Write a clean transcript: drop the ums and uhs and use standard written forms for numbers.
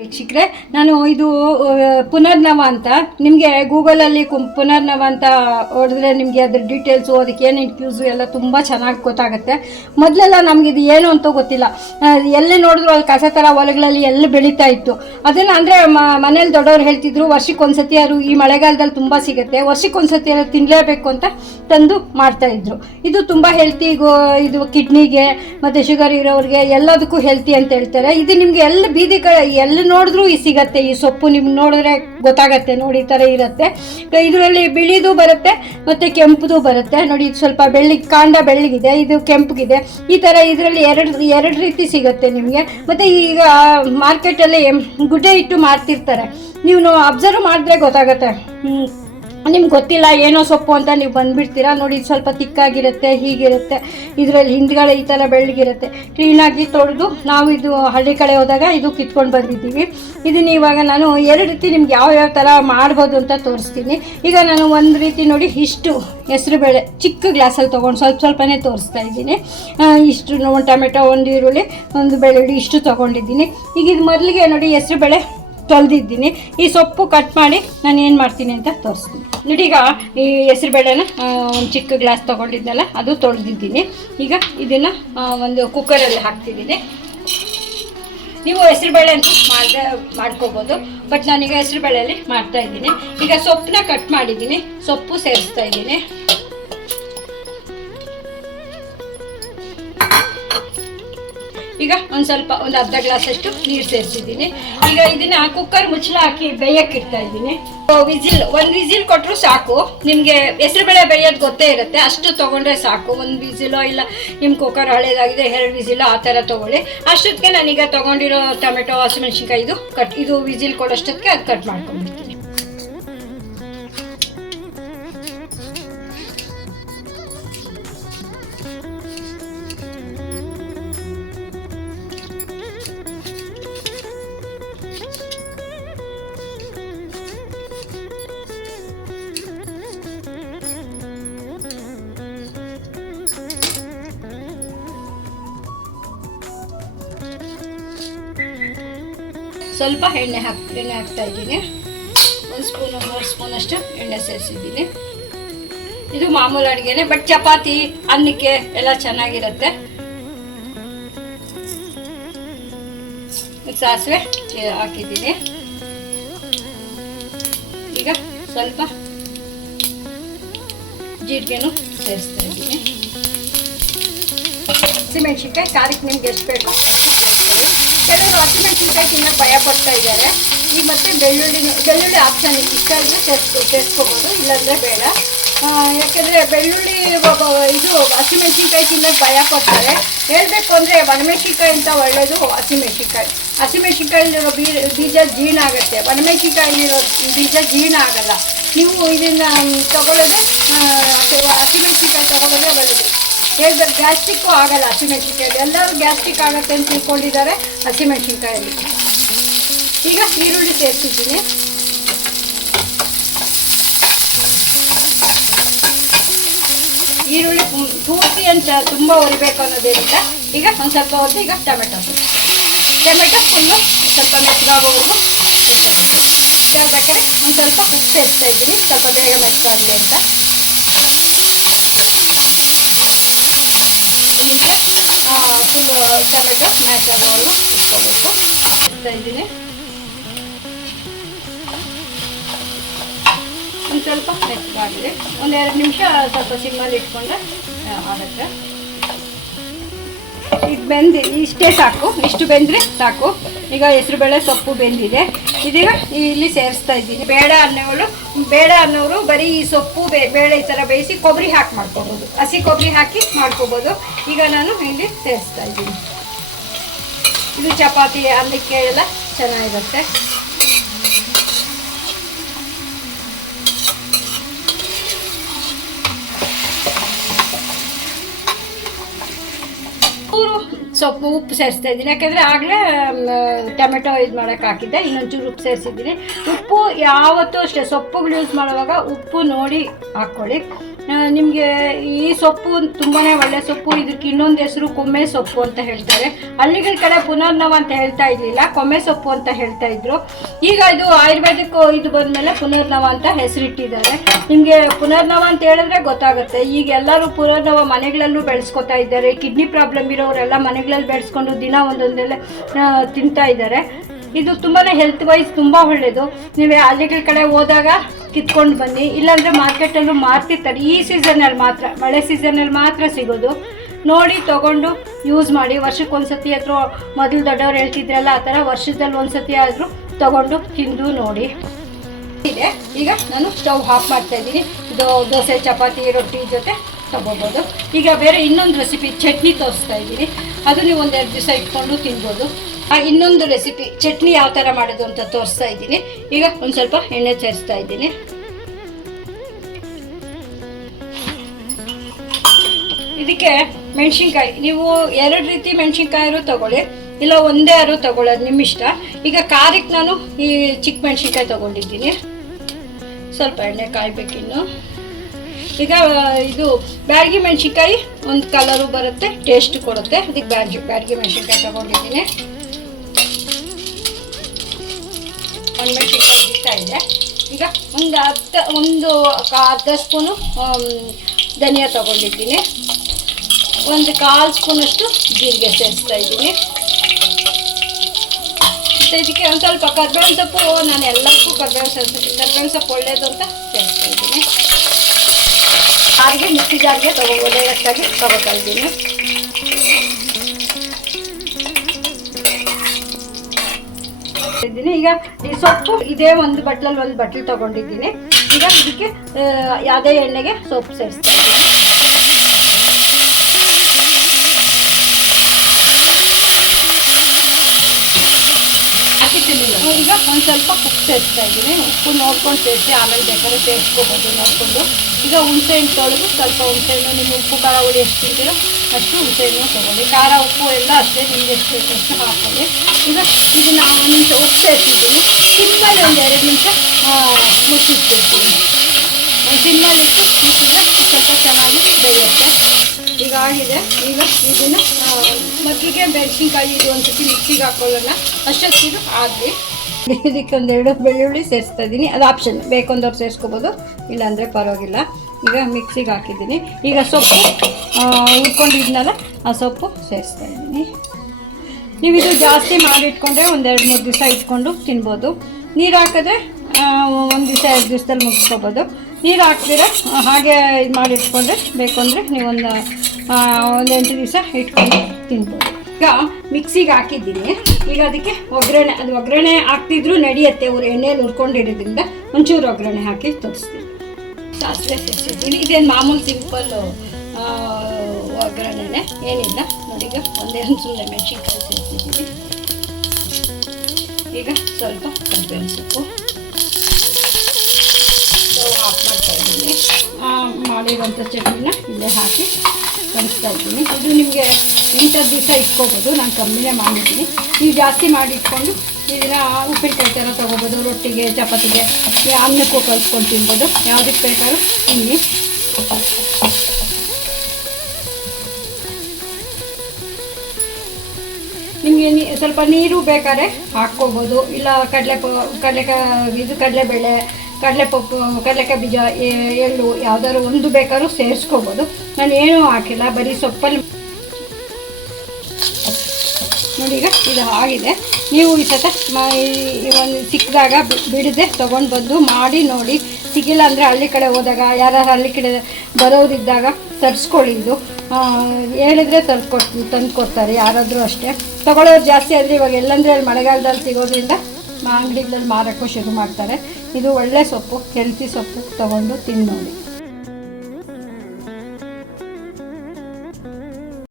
ವೀಕ್ಷಕರೇ, ನಾನು ಇದು ಪುನರ್ನವ ಅಂತ ನಿಮಗೆ ಗೂಗಲಲ್ಲಿ ಪುನರ್ನವ ಅಂತ ಹೊಡೆದ್ರೆ ನಿಮಗೆ ಅದ್ರ ಡೀಟೇಲ್ಸು ಅದಕ್ಕೆ ಏನೇನು ಕ್ಯೂಸು ಎಲ್ಲ ತುಂಬ ಚೆನ್ನಾಗಿ ಗೊತ್ತಾಗುತ್ತೆ. ಮೊದಲೆಲ್ಲ ನಮಗಿದು ಏನು ಅಂತ ಗೊತ್ತಿಲ್ಲ. ಎಲ್ಲಿ ನೋಡಿದ್ರು ಅಲ್ಲಿ ಕಸ ಥರ ಹೊಲಗಳಲ್ಲಿ ಎಲ್ಲಿ ಬೆಳೀತಾ ಇತ್ತು. ಅದನ್ನು ಅಂದರೆ ಮನೇಲಿ ದೊಡ್ಡವ್ರು ಹೇಳ್ತಿದ್ರು, ವರ್ಷಕ್ಕೊಂದ್ಸತಿ ಯಾರು ಈ ಮಳೆಗಾಲದಲ್ಲಿ ತುಂಬ ಸಿಗುತ್ತೆ, ವರ್ಷಕ್ಕೊಂದ್ಸತಿ ಯಾರು ತಿನ್ನಲೇಬೇಕು ಅಂತ ತಂದು ಮಾಡ್ತಾಯಿದ್ರು. ಇದು ತುಂಬ ಹೆಲ್ತಿ, ಇದು ಕಿಡ್ನಿಗೆ ಮತ್ತು ಶುಗರ್ ಇರೋರಿಗೆ ಎಲ್ಲದಕ್ಕೂ ಹೆಲ್ತಿ ಅಂತ ಹೇಳ್ತಾರೆ. ಇದು ನಿಮಗೆ ಎಲ್ಲಿ ನೋಡಿದ್ರೂ ಸಿಗತ್ತೆ. ಈ ಸೊಪ್ಪು ನಿಮ್ಗೆ ನೋಡಿದ್ರೆ ಗೊತ್ತಾಗತ್ತೆ. ನೋಡಿ ಈ ಥರ ಇರುತ್ತೆ. ಇದರಲ್ಲಿ ಬಿಳಿದು ಬರುತ್ತೆ ಮತ್ತು ಕೆಂಪುದು ಬರುತ್ತೆ. ನೋಡಿ ಇದು ಸ್ವಲ್ಪ ಕಾಂಡ ಬೆಳ್ಳಗಿದೆ, ಇದು ಕೆಂಪಗಿದೆ. ಈ ಥರ ಇದರಲ್ಲಿ ಎರಡು ರೀತಿ ಸಿಗುತ್ತೆ ನಿಮಗೆ. ಮತ್ತು ಈಗ ಮಾರ್ಕೆಟಲ್ಲಿ ಗುಡ್ಡೆ ಇಟ್ಟು ಮಾಡ್ತಿರ್ತಾರೆ, ನೀವು ಅಬ್ಸರ್ವ್ ಮಾಡಿದ್ರೆ ಗೊತ್ತಾಗತ್ತೆ. ನಿಮ್ಗೆ ಗೊತ್ತಿಲ್ಲ ಏನೋ ಸೊಪ್ಪು ಅಂತ ನೀವು ಬಂದುಬಿಡ್ತೀರಾ. ನೋಡಿ ಸ್ವಲ್ಪ ತಿಕ್ಕಾಗಿರುತ್ತೆ, ಹೀಗಿರುತ್ತೆ. ಇದರಲ್ಲಿ ಹಿಂದ್ಗಡೆ ಈ ಥರ ಬೆಳ್ಳಗಿರುತ್ತೆ. ಕ್ಲೀನಾಗಿ ತೊಳೆದು ನಾವು ಇದು ಹಳ್ಳಿ ಕಡೆ ಹೋದಾಗ ಇದು ಕಿತ್ಕೊಂಡು ಬಂದಿದ್ದೀವಿ. ಇದನ್ನು ಇವಾಗ ನಾನು ಎರಡು ರೀತಿ ನಿಮ್ಗೆ ಯಾವ ಥರ ಮಾಡ್ಬೋದು ಅಂತ ತೋರಿಸ್ತೀನಿ. ಈಗ ನಾನು ಒಂದು ರೀತಿ ನೋಡಿ ಇಷ್ಟು ಹೆಸರುಬೇಳೆ ಚಿಕ್ಕ ಗ್ಲಾಸಲ್ಲಿ ತೊಗೊಂಡು ಸ್ವಲ್ಪನೇ ತೋರಿಸ್ತಾ ಇದ್ದೀನಿ. ಇಷ್ಟು ಒಂದು ಟೊಮೆಟೊ, ಒಂದು ಈರುಳ್ಳಿ, ಒಂದು ಬೆಳ್ಳುಳ್ಳಿ ಇಷ್ಟು ತೊಗೊಂಡಿದ್ದೀನಿ. ಈಗ ಇದು ಮೊದಲಿಗೆ ನೋಡಿ ಹೆಸರುಬೇಳೆ ತೊಳೆದಿದ್ದೀನಿ. ಈ ಸೊಪ್ಪು ಕಟ್ ಮಾಡಿ ನಾನು ಏನು ಮಾಡ್ತೀನಿ ಅಂತ ತೋರಿಸ್ತೀನಿ. ನೋಡಿ ಈಗ ಈ ಹೆಸರುಬೇಳೆನ ಒಂದು ಚಿಕ್ಕ ಗ್ಲಾಸ್ ತೊಗೊಂಡಿದ್ನಲ್ಲ ಅದು ತೊಳೆದಿದ್ದೀನಿ. ಈಗ ಇದನ್ನು ಒಂದು ಕುಕ್ಕರಲ್ಲಿ ಹಾಕ್ತಿದ್ದೀನಿ. ನೀವು ಹೆಸರುಬೇಳೆ ಅಂತೂ ಮಾಡ್ಕೋಬೋದು, ಬಟ್ ನಾನೀಗ ಹೆಸರುಬೇಳೆಯಲ್ಲಿ ಮಾಡ್ತಾಯಿದ್ದೀನಿ. ಈಗ ಸೊಪ್ಪನ್ನ ಕಟ್ ಮಾಡಿದ್ದೀನಿ, ಸೊಪ್ಪು ಸೇರಿಸ್ತಾ ಇದ್ದೀನಿ. ಈಗ ಒಂದು ಅರ್ಧ ಗ್ಲಾಸಷ್ಟು ನೀರು ಸೇರಿಸಿದ್ದೀನಿ. ಈಗ ಇದನ್ನ ಕುಕ್ಕರ್ ಮುಚ್ಚಳ ಹಾಕಿ ಬೇಯಕ್ಕೆ ಇಡ್ತಾ ಇದ್ದೀನಿ. ಒಂದು ವಿಸಿಲ್ ಕೊಟ್ಟರು ಸಾಕು. ನಿಮಗೆ ಹೆಸರುಬೇಳೆ ಬೇಯೋದು ಗೊತ್ತೇ ಇರುತ್ತೆ, ಅಷ್ಟು ತೊಗೊಂಡ್ರೆ ಸಾಕು. ಒಂದು ವಿಸಿಲೋ ಇಲ್ಲ ನಿಮ್ಮ ಕುಕ್ಕರ್ ಹಳೇದಾಗಿದೆ 2 ವಿಸಿಲೋ ಆ ಥರ ತೊಗೊಳ್ಳಿ. ಅಷ್ಟೊತ್ತಿಗೆ ನಾನೀಗ ತೊಗೊಂಡಿರೋ ಟೊಮೆಟೊ, ಹಸಿಮೆಣ್ಸಿನ್ಕಾಯಿ ಇದು ವಿಸಿಲ್ ಕೊಡೋಷ್ಟೊತ್ತಿಗೆ ಅದು ಕಟ್ ಮಾಡ್ಕೊಂಡ್ಬಿಡ್ತೀನಿ. ಸ್ವಲ್ಪ ಎಣ್ಣೆ ಹಾಕ್ತಾ ಇದ್ದೀನಿ. 1 ಸ್ಪೂನ್ 2 ಸ್ಪೂನಷ್ಟು ಎಣ್ಣೆ ಸೇರಿಸಿದ್ದೀನಿ. ಇದು ಮಾಮೂಲು ಅಡುಗೆನೆ, ಬಟ್ ಚಪಾತಿ ಅನ್ನಕ್ಕೆ ಎಲ್ಲ ಚೆನ್ನಾಗಿರುತ್ತೆ. ಸಾಸಿವೆ ಹಾಕಿದ್ದೀನಿ. ಈಗ ಸ್ವಲ್ಪ ಜೀರಿಗೆನೂ ಸೇರಿಸ್ತಾ ಇದ್ದೀನಿ. ಹಸಿಮೆಣ್ಸಿನ್ಕಾಯಿ ಖಾರಕ್ಕೆ ನಿಮ್ಗೆ ಎಷ್ಟು ಬೇಕು ಕೆಲವರು ಹಸಿಮೆಣ್ಸಿನ್ಕಾಯಿ ತಿನ್ನೋಕೆ ಭಯ ಪಡ್ತಾ ಇದ್ದಾರೆ. ಈಗ ಮತ್ತೆ ಬೆಳ್ಳುಳ್ಳಿ ಆಪ್ಷನ್ ಇಷ್ಟ ಇದ್ದರೆ ಸೇರಿಸ್ಕೋಬೋದು, ಇಲ್ಲಾಂದರೆ ಬೇಡ. ಯಾಕೆಂದರೆ ಬೆಳ್ಳುಳ್ಳಿ ಇದು ಹಸಿಮೆಣ್ಸಿನ್ಕಾಯಿ ತಿನ್ನೋಕೆ ಭಯ ಪಡ್ತಾರೆ. ಹೇಳಬೇಕು ಅಂದರೆ ಒಣಮೆಣ್ಸಿನ್ಕಾಯಿ ಅಂತ ಒಳ್ಳೆಯದು. ಹಸಿಮೆಣ್ಸಿನ್ಕಾಯಿಲಿರೋ ಬೀಜ ಜೀರ್ಣ ಆಗುತ್ತೆ, ಒಣಮೆಣ್ಸಿನ್ಕಾಯಿಲಿರೋ ಬೀಜ ಜೀರ್ಣ ಆಗಲ್ಲ. ನೀವು ಇದನ್ನು ತಗೊಳ್ಳೋದೇ ಹಸಿಮೆಣ್ಸಿನ್ಕಾಯಿ ತಗೊಳ್ಳೋದೇ ಒಳ್ಳೆಯದು. ಹೇಳ್ಬೇಕು ಗ್ಯಾಸ್ಟ್ರಿಕ್ಕು ಆಗಲ್ಲ ಹಸಿಮೆಣ್ಸಿನ್ಕಾಯಲ್ಲಿ. ಎಲ್ಲರೂ ಗ್ಯಾಸ್ಟ್ರಿಕ್ ಆಗುತ್ತೆ ಅಂತ ತಿಳ್ಕೊಂಡಿದ್ದಾರೆ ಹಸಿಮೆಣ್ಸಿನ್ಕಾಯಲ್ಲಿ. ಈಗ ಈರುಳ್ಳಿ ಸೇರಿಸಿದ್ದೀನಿ. ಈರುಳ್ಳಿ ಪೂರ್ತಿ ಅಂತ ತುಂಬ ಉರಿಬೇಕು ಅನ್ನೋದೇನಿಲ್ಲ. ಈಗ ಒಂದು ಸ್ವಲ್ಪ ಹೊತ್ತು ಈಗ ಟೊಮೆಟೊ ಫುಲ್ಲು ಸ್ವಲ್ಪ ಮೆತ್ತಗಾಗೋವರೆಗೂ ಸೇರ್ಬೇಕಾದ್ರೆ ಒಂದು ಸ್ವಲ್ಪ ಉಪ್ಪು ಸೇರಿಸ್ತಾ ಇದ್ದೀನಿ, ಸ್ವಲ್ಪ ಬೇಗ ಮೆತ್ತಗಾಗಲಿ ಅಂತ. ಫುಲ್ಲು ಟೊಮೆಟೊ ಮ್ಯಾಚ್ ಆಗೋವರೆಗೂ ಇಟ್ಕೋಬೇಕು ಇಡ್ತಾ ಇದ್ದೀನಿ. ಒಂದು ಸ್ವಲ್ಪ ಮೆತ್ತಗಾಗಲಿ, 1-2 ನಿಮಿಷ ಸ್ವಲ್ಪ ಸಿಮ್ಮಲ್ಲಿ ಇಟ್ಕೊಂಡ್ರೆ ಆಗುತ್ತೆ. ಇದು ಇಷ್ಟೇ ಸಾಕು, ಇಷ್ಟು ಬೆಂದರೆ ಸಾಕು. ಈಗ ಹೆಸರುಬೇಳೆ ಸೊಪ್ಪು ಬೆಂದಿದೆ. ಇದೀಗ ಇಲ್ಲಿ ಸೇರಿಸ್ತಾ ಇದ್ದೀನಿ. ಬೇಡ ಅನ್ನೋರು ಬರೀ ಈ ಸೊಪ್ಪು ಬೇಳೆ ಈ ಥರ ಬೇಯಿಸಿ ಕೊಬ್ಬರಿ ಹಾಕಿ ಮಾಡ್ಕೋಬೋದು, ಹಸಿ ಕೊಬ್ಬರಿ ಹಾಕಿ ಮಾಡ್ಕೋಬೋದು. ಈಗ ನಾನು ಇಲ್ಲಿ ಸೇರಿಸ್ತಾ ಇದ್ದೀನಿ. ಇದು ಚಪಾತಿ ಅನ್ನಕ್ಕೆ ಎಲ್ಲ ಚೆನ್ನಾಗಿರುತ್ತೆ. ಸೊಪ್ಪು ಉಪ್ಪು ಸೇರಿಸ್ತಾ ಇದ್ದೀನಿ, ಯಾಕೆಂದರೆ ಆಗಲೇ ಟೊಮೆಟೊ ಇದು ಮಾಡೋಕ್ಕೆ ಹಾಕಿದ್ದೆ. ಇನ್ನೊಂಚೂರು ಉಪ್ಪು ಸೇರಿಸಿದ್ದೀನಿ. ಉಪ್ಪು ಯಾವತ್ತೂ ಅಷ್ಟೇ ಸೊಪ್ಪುಗಳು ಯೂಸ್ ಮಾಡುವಾಗ ಉಪ್ಪು ನೋಡಿ ಹಾಕ್ಕೊಳ್ಳಿ. ನಿಮಗೆ ಈ ಸೊಪ್ಪು ತುಂಬಾ ಒಳ್ಳೆ ಸೊಪ್ಪು. ಇದಕ್ಕೆ ಇನ್ನೊಂದು ಹೆಸರು ಕೊಮ್ಮೆ ಸೊಪ್ಪು ಅಂತ ಹೇಳ್ತಾರೆ. ಹಳ್ಳಿಗಳ ಕಡೆ ಪುನರ್ನವ ಅಂತ ಹೇಳ್ತಾ ಇರಲಿಲ್ಲ, ಕೊಮ್ಮೆ ಸೊಪ್ಪು ಅಂತ ಹೇಳ್ತಾ ಇದ್ರು. ಈಗ ಇದು ಆಯುರ್ವೇದಿಕ್ ಇದು ಬಂದಮೇಲೆ ಪುನರ್ನವ ಅಂತ ಹೆಸರಿಟ್ಟಿದ್ದಾರೆ. ನಿಮಗೆ ಪುನರ್ನವ ಅಂತ ಹೇಳಿದ್ರೆ ಗೊತ್ತಾಗುತ್ತೆ. ಈಗ ಎಲ್ಲರೂ ಪುನರ್ನವ ಮನೆಗಳಲ್ಲೂ ಬೆಳೆಸ್ಕೊತಾ ಇದ್ದಾರೆ. ಕಿಡ್ನಿ ಪ್ರಾಬ್ಲಮ್ ಇರೋರೆಲ್ಲ ಮನೆಗಳಲ್ಲಿ ಬೆಳೆಸ್ಕೊಂಡು ದಿನ ಒಂದೊಂದೆಲ್ಲ ತಿಂತಾ ಇದ್ದಾರೆ. ಇದು ತುಂಬಾ ಹೆಲ್ತ್ ವೈಸ್ ತುಂಬ ಒಳ್ಳೆಯದು. ನೀವು ಹಳ್ಳಿಗಳ ಕಡೆ ಹೋದಾಗ ಕಿತ್ಕೊಂಡು ಬನ್ನಿ, ಇಲ್ಲಾಂದರೆ ಮಾರ್ಕೆಟಲ್ಲೂ ಮಾರ್ತಿರ್ತಾರೆ. ಈ ಸೀಸನಲ್ಲಿ ಮಾತ್ರ, ಮಳೆ ಸೀಸನಲ್ಲಿ ಮಾತ್ರ ಸಿಗೋದು. ನೋಡಿ ತೊಗೊಂಡು ಯೂಸ್ ಮಾಡಿ. ವರ್ಷಕ್ಕೊಂದ್ಸತಿ ಅಥವಾ ಮೊದಲು ದೊಡ್ಡವ್ರು ಹೇಳ್ತಿದ್ರಲ್ಲ ಆ ಥರ ವರ್ಷದಲ್ಲಿ ಒಂದ್ಸತಿ ಆದರೂ ತೊಗೊಂಡು ತಿಂದು ನೋಡಿ. ಇದೆ ಈಗ ನಾನು ಸ್ಟವ್ ಆಫ್ ಮಾಡ್ತಾಯಿದ್ದೀನಿ. ಇದು ದೋಸೆ ಚಪಾತಿ ರೊಟ್ಟಿ ಜೊತೆ ತೊಗೋಬೋದು. ಈಗ ಬೇರೆ ಇನ್ನೊಂದು ರೆಸಿಪಿ ಚಟ್ನಿ ತೋರಿಸ್ತಾ ಇದ್ದೀನಿ. ಅದು ನೀವು ಒಂದೆರಡು ದಿವಸ ಇಟ್ಕೊಂಡು ತಿನ್ಬೋದು. ಇನ್ನೊಂದು ರೆಸಿಪಿ ಚಟ್ನಿ ಯಾವ ಥರ ಮಾಡೋದು ಅಂತ ತೋರಿಸ್ತಾ ಇದ್ದೀನಿ. ಈಗ ಒಂದು ಸ್ವಲ್ಪ ಎಣ್ಣೆ ಸೇರಿಸ್ತಾ ಇದ್ದೀನಿ. ಇದಕ್ಕೆ ಮೆಣಸಿನ್ಕಾಯಿ ನೀವು 2 ರೀತಿ ಮೆಣಸಿನ್ಕಾಯಿರು ತಗೊಳ್ಳಿ, ಇಲ್ಲ ಒಂದೇ ಆರು ತಗೊಳ್ಳೋದು ನಿಮ್ಮ ಇಷ್ಟ. ಈಗ ಖಾರಕ್ಕೆ ನಾನು ಈ ಚಿಕ್ಕ ಮೆಣಸಿನ್ಕಾಯಿ ತೊಗೊಂಡಿದ್ದೀನಿ. ಸ್ವಲ್ಪ ಎಣ್ಣೆ ಕಾಯ್ಬೇಕಿನ್ನು. ಈಗ ಇದು ಬ್ಯಾಡಗಿ ಮೆಣಸಿನ್ಕಾಯಿ ಒಂದು ಕಲರು ಬರುತ್ತೆ, ಟೇಸ್ಟ್ ಕೊಡುತ್ತೆ. ಅದಕ್ಕೆ ಬ್ಯಾಡಗಿ ಮೆಣಸಿನ್ಕಾಯಿ ತೊಗೊಂಡಿದ್ದೀನಿ. ಒಂದು ಮೆಣಸಿನ್ಕಾಯಿ ಇಷ್ಟ ಇದೆ. ಈಗ ಒಂದು ಅರ್ಧ ಸ್ಪೂನು ಧನಿಯಾ ತೊಗೊಂಡಿದ್ದೀನಿ. ಒಂದು 1/4 ಸ್ಪೂನಷ್ಟು ಜೀರಿಗೆ ಸೇರಿಸ್ತಾ ಇದ್ದೀನಿ. ಮತ್ತು ಇದಕ್ಕೆ ಒಂದು ಸ್ವಲ್ಪ ಕರ್ಬೇವಿನ ಸೊಪ್ಪು, ನಾನು ಎಲ್ಲಕ್ಕೂ ಕರ್ಬೇವಿನ ಸೊಪ್ಪು ಒಳ್ಳೆಯದು ಅಂತ ಸೇರಿಸ್ತಾ ಇದ್ದೀನಿ. ಜಾರಿಗೆ ಮಿಕ್ಸಿ ಜಾರಿಗೆ ಡೈರೆಕ್ಟಾಗಿ ತಗೋತಾ ಇದ್ದೀನಿ. ಈಗ ಈ ಸೊಪ್ಪು ಇದೇ ಒಂದು ಬಟ್ಲು ತಗೊಂಡಿದ್ದೀನಿ. ಈಗ ಇದಕ್ಕೆ ಯಾವುದೇ ಎಣ್ಣೆಗೆ ಸೊಪ್ಪು ಸೇರಿಸ್ತಾ ಇದ್ದೀನಿ. ಈಗ ಒಂದು ಸ್ವಲ್ಪ ಉಪ್ಪು ಸೇರಿಸ್ತಾ ಇದ್ದೀನಿ. ಉಪ್ಪು ನೋಡ್ಕೊಂಡು ಸೇರಿಸಿ, ಆಮೇಲೆ ಬೇಕಾದ್ರೆ ಸೇರಿಸ್ಕೋಬೋದು ನೋಡಿಕೊಂಡು. ಈಗ ಹುಣಸೆಹಣ್ಣು ತೊಳೆದು ಸ್ವಲ್ಪ ಹುಣಸೆಹಣ್ಣು, ನಿಮ್ಮ ಉಪ್ಪು ಖಾರ ಹುಳಿ ಎಷ್ಟು ತಿಂತೀರೋ ಅಷ್ಟು ಹುಣಸೆಹಣ್ಣು ತೊಗೊಳ್ಳಿ. ಖಾರ ಉಪ್ಪು ಎಲ್ಲ ಅಷ್ಟೇ ನಿಮ್ಗೆ ಎಷ್ಟು ಬೇಕಷ್ಟು ಹಾಕೊಳ್ಳಿ. ಈಗ ಇದನ್ನು ಒಂದು ನಿಮಿಷ ಉಪ್ಪು ಸೇರಿಸಿದ್ದೀನಿ. ಸಿಮ್ಮಲ್ಲಿ ಒಂದು 2 ನಿಮಿಷ ಮುಚ್ಚಿಟ್ಬಿಡ್ತೀನಿ. ಸಿಮ್ಮಲ್ಲಿಟ್ಟು ಮುಚ್ಚಿದ್ರೆ ಸ್ವಲ್ಪ ಚೆನ್ನಾಗಿ ಬೇಯುತ್ತೆ. ಈಗ ಆಗಿದೆ. ಈಗ ಇದನ್ನು ಮೊದಲಿಗೆ ಮೆಣಸಿನ್ಕಾಯಿ ಇದು ಒಂದು ಸತಿ ಮಿಕ್ಸಿಗೆ ಹಾಕೊಳ್ಳೋಣ. ಅಷ್ಟೊತ್ತಿದು ಆಗಲಿ. ಇದಕ್ಕೆ 1-2 ಬೆಳ್ಳುಳ್ಳಿ ಸೇರಿಸ್ತಾ ಇದ್ದೀನಿ. ಅದು ಆಪ್ಷನ್, ಬೇಕೊಂದವ್ರು ಸೇರಿಸ್ಕೋಬೋದು, ಇಲ್ಲಾಂದರೆ ಪರವಾಗಿಲ್ಲ. ಈಗ ಮಿಕ್ಸಿಗೆ ಹಾಕಿದ್ದೀನಿ. ಈಗ ಸೊಪ್ಪು ಹುರ್ಕೊಂಡಿದ್ನಲ್ಲ ಆ ಸೊಪ್ಪು ಸೇರಿಸ್ತಾ ಇದ್ದೀನಿ. ನೀವು ಇದು ಜಾಸ್ತಿ ಮಾಡಿಟ್ಕೊಂಡ್ರೆ 1-2-3 ದಿವಸ ಇಟ್ಕೊಂಡು ತಿನ್ಬೋದು. ನೀರು ಹಾಕಿದ್ರೆ 1 ದಿವಸ 2 ದಿವಸದಲ್ಲಿ ಮುಗಿಸ್ಕೋಬೋದು. ನೀರು ಹಾಕ್ತೀರ ಹಾಗೆ ಇದು ಮಾಡಿಟ್ಕೊಂಡ್ರೆ ಬೇಕು ಅಂದರೆ ನೀವು ಒಂದು 8 ದಿವಸ ಇಟ್ಕೊಂಡು ತಿನ್ಬೋದು. ಈಗ ಮಿಕ್ಸಿಗೆ ಹಾಕಿದ್ದೀನಿ. ಈಗ ಅದಕ್ಕೆ ಒಗ್ಗರಣೆ ಹಾಕ್ತಿದ್ರು ನಡೆಯುತ್ತೆ. ಎಣ್ಣೆಯಲ್ಲಿ ಹುರ್ಕೊಂಡಿರೋದ್ರಿಂದ ಒಂಚೂರು ಒಗ್ಗರಣೆ ಹಾಕಿ ತೋರಿಸ್ತೀನಿ. ಸಾಸಿವೆ ಸೇರಿಸಿದ್ದೀನಿ. ಇದೇನು ಮಾಮೂಲು ಸಿಂಪಲ್ ಒಗ್ಗರಣೆನೇ, ಏನಿಲ್ಲ ನೋಡಿ. ಈಗ 1 ಸುಮ್ಮನೆ ಮೆಣಸಿನ್ಕಾಯಿ ಸೇರಿಸಿದ್ದೀನಿ. ಈಗ ಸ್ವಲ್ಪ ಕರಿಬೇವಿನ ಸೊಪ್ಪು ಆಫ್ ಮಾಡ್ತಾ ಇದ್ದೀನಿ. ಮಾಡಿರೋಂಥ ಚಟ್ನಿನ ಇಲ್ಲೇ ಹಾಕಿ ಕಲಿಸ್ತಾ ಇದ್ದೀನಿ. ಇದು ನಿಮಗೆ 8 ದಿವಸ ಇಟ್ಕೋಬೋದು. ನಾನು ಕಮ್ಮಿನೇ ಮಾಡಿದ್ದೀನಿ. ನೀವು ಜಾಸ್ತಿ ಮಾಡಿ ಇಟ್ಕೊಂಡು ಇದನ್ನು ಉಪ್ಪಿನಕಾಯಿ ಥರ ತೊಗೋಬೋದು. ರೊಟ್ಟಿಗೆ, ಚಪಾತಿಗೆ, ಅನ್ನಕ್ಕೂ ಕಲಿಸ್ಕೊಂಡು ತಿನ್ಬೋದು. ಯಾವುದಕ್ಕೆ ಬೇಕಾದ್ರೂ ತಿನ್ನಿ. ನಿಮಗೆ ಸ್ವಲ್ಪ ನೀರು ಬೇಕಾದ್ರೆ ಹಾಕ್ಕೋಬೋದು. ಇಲ್ಲ ಕಡಲೆಬೇಳೆ, ಕಡಲೆಪಪ್ಪು, ಕಡಲೆಕಾಯಿ ಬೀಜ, ಎಳ್ಳು ಯಾವುದಾದ್ರು ಒಂದು ಬೇಕಾದ್ರೂ ಸೇರಿಸ್ಕೋಬೋದು. ನಾನು ಏನೂ ಹಾಕಿಲ್ಲ, ಬರೀ ಸೊಪ್ಪಲ್ಲಿ ನೋಡಿ. ಈಗ ಇದು ಆಗಿದೆ. ನೀವು ಈ ಸತ ಒಂದು ಸಿಕ್ಕಿದಾಗ ಬಿಡದೆ ತೊಗೊಂಡು ಬಂದು ಮಾಡಿ ನೋಡಿ. ಸಿಕ್ಕಿಲ್ಲ ಅಂದರೆ ಹಳ್ಳಿ ಕಡೆ ಹೋದಾಗ, ಯಾರು ಹಳ್ಳಿ ಕಡೆ ಬರೋರಿದ್ದಾಗ ತರಿಸ್ಕೊಳ್ಳಿ. ಇದು ಹೇಳಿದ್ರೆ ತಂದು ಕೊಡ್ತಾರೆ ಯಾರಾದರೂ ಅಷ್ಟೇ. ತೊಗೊಳ್ಳೋರು ಜಾಸ್ತಿ ಆದರೆ ಇವಾಗ ಎಲ್ಲಂದರೆ ಅಲ್ಲಿ ಮಳೆಗಾಲದಲ್ಲಿ ಸಿಗೋದ್ರಿಂದ ಅಂಗಡಿಗಳಲ್ಲಿ ಮಾರೋಕ್ಕೂ ಶುರು ಮಾಡ್ತಾರೆ. ಇದು ಒಳ್ಳೆ ಸೊಪ್ಪು, ಹೆಲ್ತಿ ಸೊಪ್ಪು, ತೊಗೊಂಡು ತಿಂದು ನೋಡಿ.